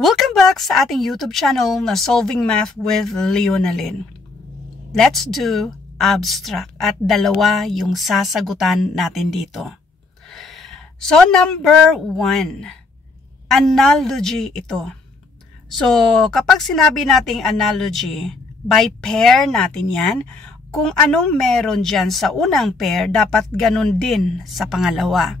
Welcome back sa ating YouTube channel na Solving Math with Leonalyn. Let's do abstract at dalawa yung sasagutan natin dito. So number 1, analogy ito. So kapag sinabi nating analogy, by pair natin yan. Kung anong meron dyan sa unang pair, dapat ganun din sa pangalawa.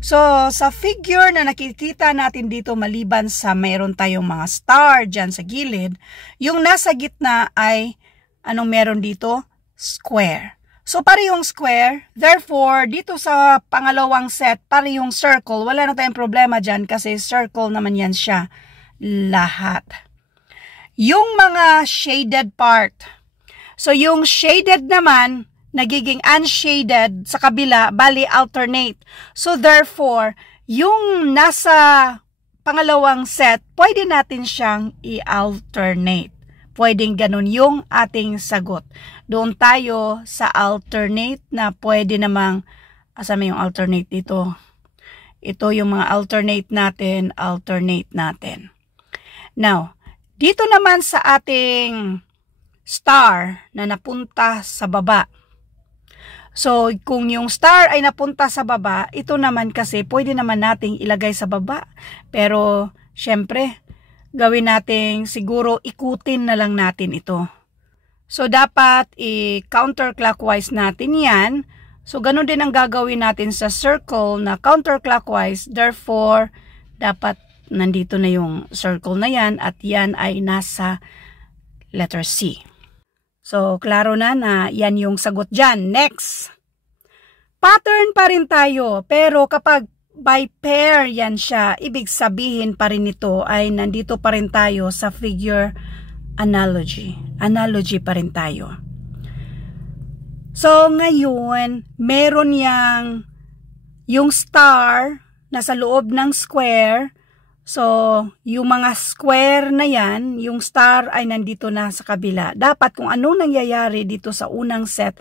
So, sa figure na nakikita natin dito maliban sa mayroon tayong mga star dyan sa gilid, yung nasa gitna ay, anong meron dito? Square. So, parehong square. Therefore, dito sa pangalawang set, parehong circle. Wala na tayong problema dyan kasi circle naman yan siya. Lahat. Yung mga shaded part. So, yung shaded naman, nagiging unshaded sa kabila, bali alternate. So therefore, yung nasa pangalawang set, pwede natin siyang i-alternate. Pwedeng ganun yung ating sagot. Doon tayo sa alternate na pwede namang, asama yung alternate dito? Ito yung mga alternate natin. Now, dito naman sa ating star na napunta sa baba. So, kung yung star ay napunta sa baba, ito naman kasi pwede naman nating ilagay sa baba. Pero, syempre, gawin nating siguro ikutin na lang natin ito. So, dapat i-counterclockwise natin yan. So, ganun din ang gagawin natin sa circle na counterclockwise. Therefore, dapat nandito na yung circle na yan at yan ay nasa letter C. So, klaro na yan yung sagot dyan. Next. Pattern pa rin tayo. Pero kapag by pair yan siya, ibig sabihin pa rin ito ay nandito pa rin tayo sa figure analogy. Analogy pa rin tayo. So, ngayon, meron yung star na sa loob ng square. So, yung mga square na yan, yung star ay nandito na sa kabila. Dapat kung anong nangyayari dito sa unang set,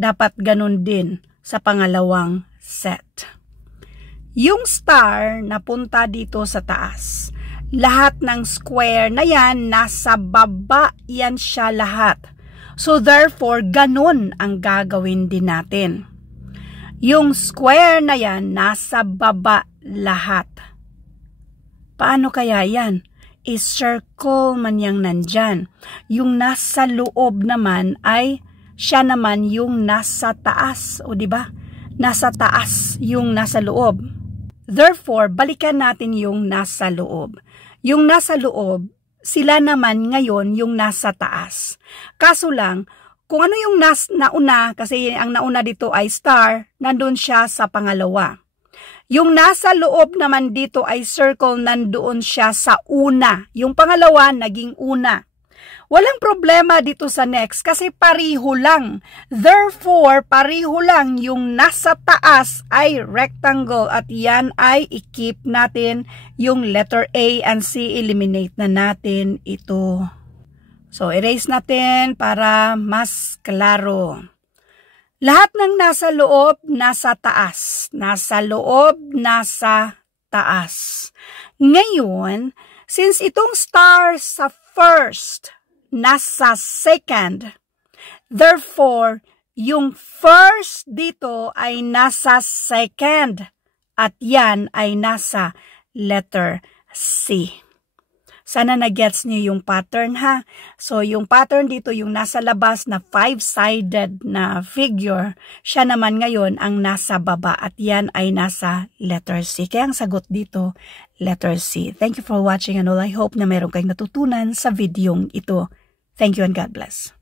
dapat ganun din sa pangalawang set. Yung star napunta dito sa taas. Lahat ng square na yan, nasa baba yan siya lahat. So, therefore, ganun ang gagawin din natin. Yung square na yan, nasa baba lahat. Paano kaya yan? I-circle man yang nandyan. Yung nasa loob naman ay siya naman yung nasa taas. O diba? Nasa taas yung nasa loob. Therefore, balikan natin yung nasa loob. Yung nasa loob, sila naman ngayon yung nasa taas. Kaso lang, kung ano yung nauna, kasi ang nauna dito ay star, nandun siya sa pangalawa. Yung nasa loob naman dito ay circle, nandoon siya sa una. Yung pangalawa, naging una. Walang problema dito sa next kasi pariho lang. Therefore, pariho lang yung nasa taas ay rectangle at yan ay i-keep natin yung letter A and C. Eliminate na natin ito. So, erase natin para mas klaro. Lahat ng nasa loob, nasa taas. Nasa loob, nasa taas. Ngayon, since itong star sa first, nasa second, therefore, yung first dito ay nasa second at yan ay nasa letter C. Sana na-gets niyo yung pattern ha. So, yung pattern dito, yung nasa labas na 5-sided na figure, siya naman ngayon ang nasa baba at yan ay nasa letter C. Kaya ang sagot dito, letter C. Thank you for watching and all. I hope na meron kayong natutunan sa videong ito. Thank you and God bless.